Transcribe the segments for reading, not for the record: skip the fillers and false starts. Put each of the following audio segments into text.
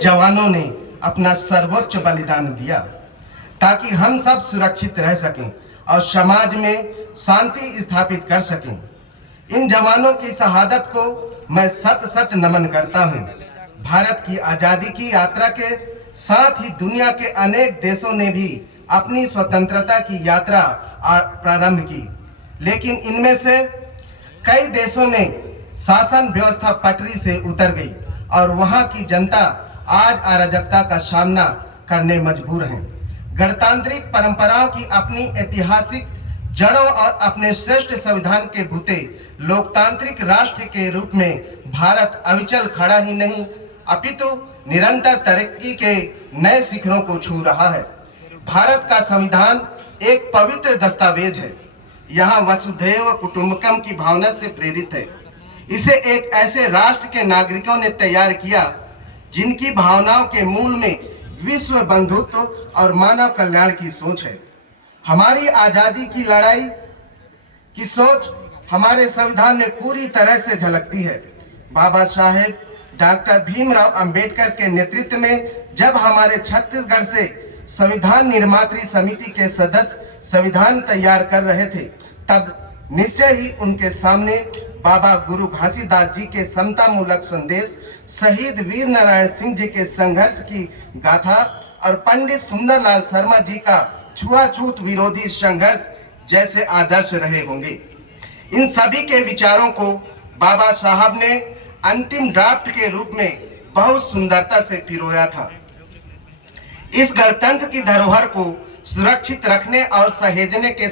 जवानों ने अपना सर्वोच्च बलिदान दिया ताकि हम सब सुरक्षित रह सकें और समाज में शांति स्थापित कर सकें। इन जवानों की शहादत को मैं सत सत नमन करता हूं। भारत की आज़ादी की यात्रा के साथ ही दुनिया के अनेक देशों ने भी अपनी स्वतंत्रता की यात्रा प्रारंभ की, लेकिन इनमें से कई देशों में शासन व्यवस्था पटरी से उतर गई और वहां की जनता आज अराजकता का सामना करने मजबूर है। गणतांत्रिक परंपराओं की अपनी ऐतिहासिक जड़ों और अपने श्रेष्ठ संविधान के भूते लोकतांत्रिक राष्ट्र के रूप में भारत अविचल खड़ा ही नहीं अपितु निरंतर तरक्की के नए शिखरों को छू रहा है। भारत का संविधान एक पवित्र दस्तावेज है। यहाँ वसुधैव कुटुंबकम की भावना से प्रेरित है। इसे एक ऐसे राष्ट्र के नागरिकों ने तैयार किया जिनकी भावनाओं के मूल में विश्व बंधुत्व और मानव कल्याण की सोच है। हमारी आज़ादी की लड़ाई की सोच हमारे संविधान में पूरी तरह से झलकती है। बाबा साहेब डॉक्टर भीमराव अंबेडकर के नेतृत्व में जब हमारे छत्तीसगढ़ से संविधान निर्मात्री समिति के सदस्य संविधान तैयार कर रहे थे, तब निश्चय ही उनके सामने बाबा गुरु घासीदास जी के समता मूलक संदेश, शहीद वीर नारायण सिंह जी के संघर्ष की गाथा और पंडित सुंदरलाल शर्मा जी का छुआछूत विरोधी संघर्ष जैसे आदर्श रहे होंगे। इन सभी के विचारों को बाबा साहब ने अंतिम ड्राफ्ट के रूप में बहुत सुंदरता से पिरोया था। इस गणतंत्र की धरोहर को सुरक्षित रखने और सहेजने के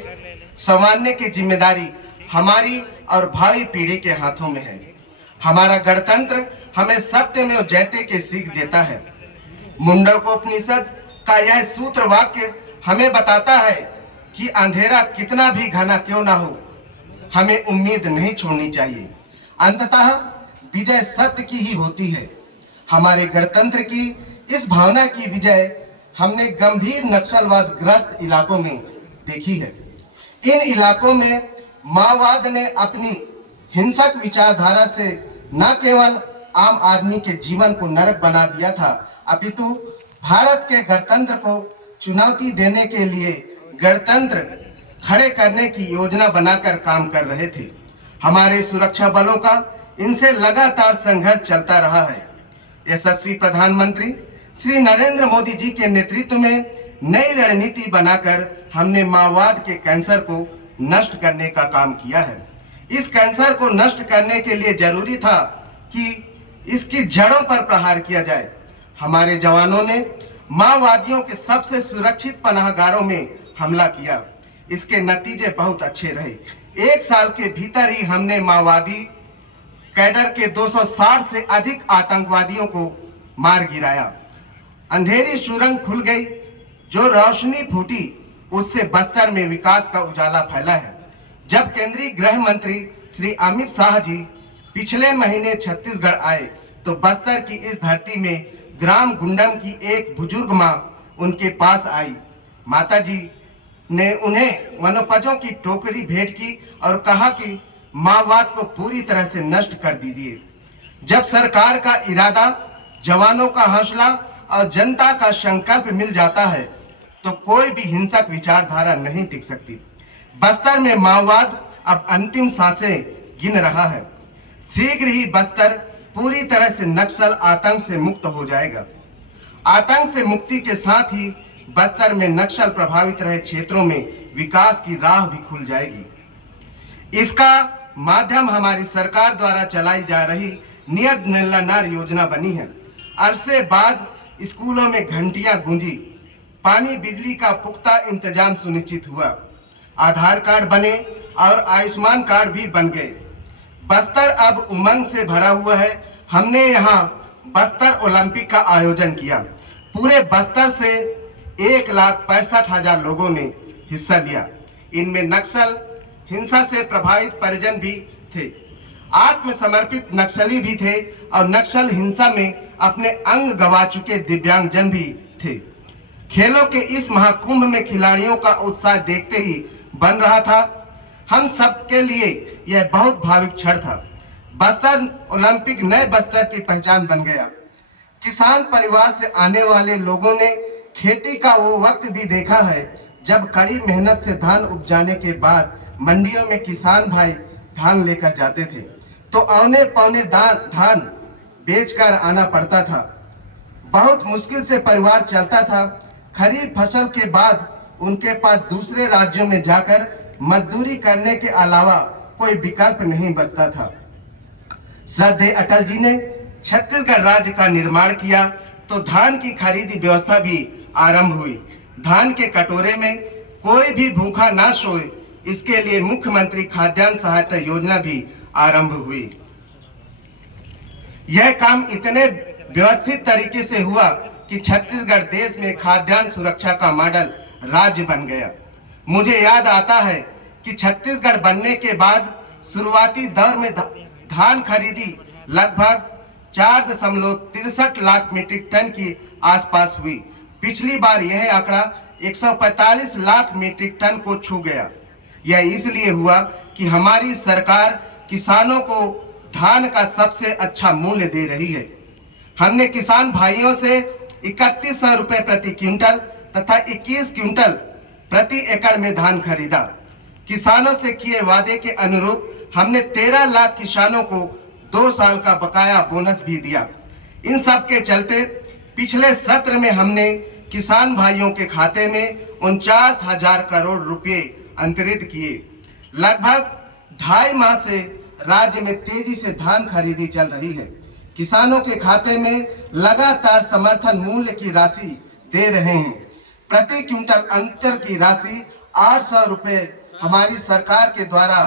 संवारने की जिम्मेदारी हमारी और भावी पीढ़ी के हाथों में है। हमारा गणतंत्र हमें सत्य में जयते की सीख देता है। मुंडकोपनिषद का यह सूत्र वाक्य हमें बताता है कि अंधेरा कितना भी घना क्यों ना हो, हमें उम्मीद नहीं छोड़नी चाहिए। अंततः विजय सत्य की ही होती है। हमारे गणतंत्र की इस भावना की विजय हमने गंभीर नक्सलवाद ग्रस्त इलाकों में देखी है। इन इलाकों में माओवाद ने अपनी हिंसक विचारधारा से न केवल आम आदमी के जीवन को नरक बना दिया था, अपितु भारत के गणतंत्र को चुनौती देने के लिए गणतंत्र खड़े करने की योजना बनाकर काम कर रहे थे। हमारे सुरक्षा बलों का इनसे लगातार संघर्ष चलता रहा है। यशस्वी प्रधानमंत्री श्री नरेंद्र मोदी जी के नेतृत्व में नई रणनीति बनाकर हमने माओवाद के कैंसर को नष्ट करने का काम किया है। इस कैंसर को नष्ट करने के लिए जरूरी था कि इसकी जड़ों पर प्रहार किया जाए। हमारे जवानों ने माओवादियों के सबसे सुरक्षित पनाहगारों में हमला किया। इसके नतीजे बहुत अच्छे रहे। एक साल के भीतर ही हमने माओवादी कैडर के 260 से अधिक आतंकवादियों को मार गिराया। अंधेरी सुरंग खुल गई, जो रोशनी फूटी उससे बस्तर में विकास का उजाला फैला है। जब केंद्रीय गृह मंत्री श्री अमित शाह जी पिछले महीने छत्तीसगढ़ आए तो बस्तर की इस धरती में ग्राम गुंडम की एक बुजुर्ग माँ उनके पास आई। माता जी ने उन्हें वनोपजों की टोकरी भेंट की और कहा कि माओवाद को पूरी तरह से नष्ट कर दीजिए। जब सरकार का इरादा, जवानों का हौसला और जनता का संकल्प मिल जाता है तो कोई भी हिंसक विचारधारा नहीं टिक सकती। बस्तर में माओवाद अब अंतिम सांसें गिन रहा है। शीघ्र ही बस्तर पूरी तरह से नक्सल आतंक से मुक्त हो जाएगा। आतंक से मुक्ति के साथ ही बस्तर में नक्सल प्रभावित रहे क्षेत्रों में विकास की राह भी खुल जाएगी। इसका माध्यम हमारी सरकार द्वारा चलाई जा रही नियत निलनार योजना बनी है। अरसे बाद स्कूलों में घंटियां गूंजी, पानी बिजली का पुख्ता इंतजाम सुनिश्चित हुआ, आधार कार्ड बने और आयुष्मान कार्ड भी बन गए। बस्तर अब उमंग से भरा हुआ है। हमने यहाँ बस्तर ओलंपिक का आयोजन किया। पूरे बस्तर से 1,65,000 लोगों ने हिस्सा लिया। इनमें नक्सल हिंसा से प्रभावित परिजन भी थे, आत्मसमर्पित नक्सली भी थे और नक्सल हिंसा में अपने अंग गंवा चुके दिव्यांगजन भी थे। खेलों के इस महाकुंभ में खिलाड़ियों का उत्साह देखते ही बन रहा था। हम सबके लिए यह बहुत भावुक क्षण था। बस्तर ओलंपिक नए बस्तर की पहचान बन गया। किसान परिवार से आने वाले लोगों ने खेती का वो वक्त भी देखा है जब कड़ी मेहनत से धान उपजाने के बाद मंडियों में किसान भाई धान लेकर जाते थे तो औने पौने धान बेचकर आना पड़ता था। बहुत मुश्किल से परिवार चलता था। खरीफ फसल के बाद उनके पास दूसरे राज्यों में जाकर मजदूरी करने के अलावा कोई विकल्प नहीं बचता था। श्रद्धेय अटल जी ने छत्तीसगढ़ राज्य का निर्माण किया तो धान की खरीदी व्यवस्था भी आरंभ हुई। धान के कटोरे में कोई भी भूखा ना सोए, इसके लिए मुख्यमंत्री खाद्यान्न सहायता योजना भी आरंभ हुई। यह काम इतने व्यवस्थित तरीके से हुआ कि छत्तीसगढ़ देश में खाद्यान्न सुरक्षा का मॉडल राज्य बन गया। मुझे याद आता है कि छत्तीसगढ़ बनने के बाद शुरुआती दौर में धान खरीदी लगभग 4.63 लाख मीट्रिक टन की आसपास हुई। पिछली बार यह आंकड़ा 145 लाख मीट्रिक टन को छू गया। यह इसलिए हुआ कि हमारी सरकार किसानों को धान का सबसे अच्छा मूल्य दे रही है। हमने किसान भाइयों से 3100 रुपये प्रति क्विंटल तथा 21 क्विंटल प्रति एकड़ में धान खरीदा। किसानों से किए वादे के अनुरूप हमने 13 लाख किसानों को 2 साल का बकाया बोनस भी दिया। इन सब के चलते पिछले सत्र में हमने किसान भाइयों के खाते में 49,000 करोड़ रुपए अंतरित किए। लगभग 2.5 माह से राज्य में तेजी से धान खरीदी चल रही है। किसानों के खाते में लगातार समर्थन मूल्य की राशि दे रहे हैं। प्रति क्विंटल अंतर की राशि 800 रुपये हमारी सरकार के द्वारा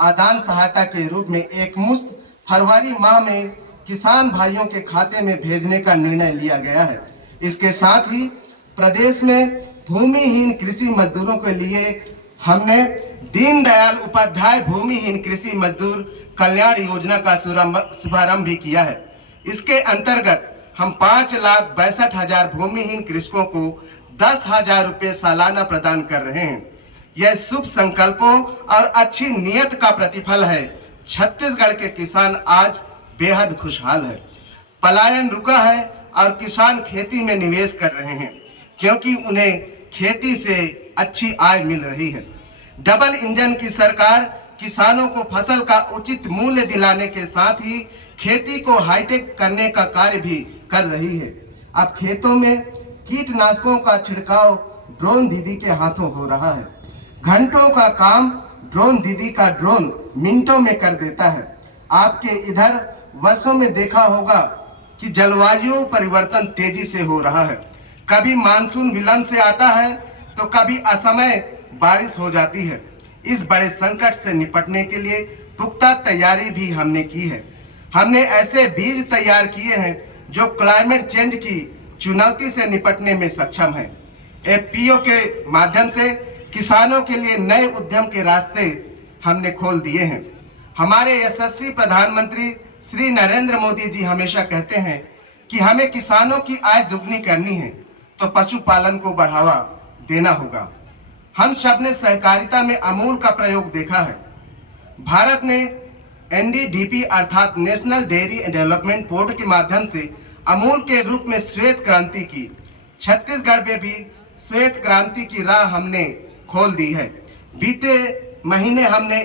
आदान सहायता के रूप में एकमुश्त फरवरी माह में किसान भाइयों के खाते में भेजने का निर्णय लिया गया है। इसके साथ ही प्रदेश में भूमिहीन कृषि मजदूरों के लिए हमने दीनदयाल उपाध्याय भूमिहीन कृषि मजदूर कल्याण योजना का शुभारंभ भी किया है। इसके अंतर्गत हम 5,62,000 भूमिहीन कृषकों को 10,000 रुपये सालाना प्रदान कर रहे हैं। यह शुभ संकल्पों और अच्छी नियत का प्रतिफल है। छत्तीसगढ़ के किसान आज बेहद खुशहाल है। पलायन रुका है और किसान खेती में निवेश कर रहे हैं क्योंकि उन्हें खेती से अच्छी आय मिल रही है। डबल इंजन की सरकार किसानों को फसल का उचित मूल्य दिलाने के साथ ही खेती को हाईटेक करने का कार्य भी कर रही है। अब खेतों में कीटनाशकों का छिड़काव ड्रोन दीदी के हाथों हो रहा है। घंटों का काम ड्रोन दीदी का ड्रोन मिनटों में कर देता है। आपके इधर वर्षों में देखा होगा कि जलवायु परिवर्तन तेजी से हो रहा है। कभी मानसून विलंब से आता है तो कभी असमय बारिश हो जाती है। इस बड़े संकट से निपटने के लिए पुख्ता तैयारी भी हमने की है। हमने ऐसे बीज तैयार किए हैं जो क्लाइमेट चेंज की चुनौती से निपटने में सक्षम है। एफपीओ के माध्यम से किसानों के लिए नए उद्यम के रास्ते हमने खोल दिए हैं। हमारे यशस्वी प्रधानमंत्री श्री नरेंद्र मोदी जी हमेशा कहते हैं कि हमें किसानों की आय दुगनी करनी है तो पशुपालन को बढ़ावा देना होगा। हम सब ने सहकारिता में अमूल का प्रयोग देखा है। भारत ने एनडीडीपी अर्थात नेशनल डेयरी डेवलपमेंट बोर्ड के माध्यम से अमूल के रूप में श्वेत क्रांति की। छत्तीसगढ़ में भी श्वेत क्रांति की राह हमने खोल दी है। बीते महीने हमने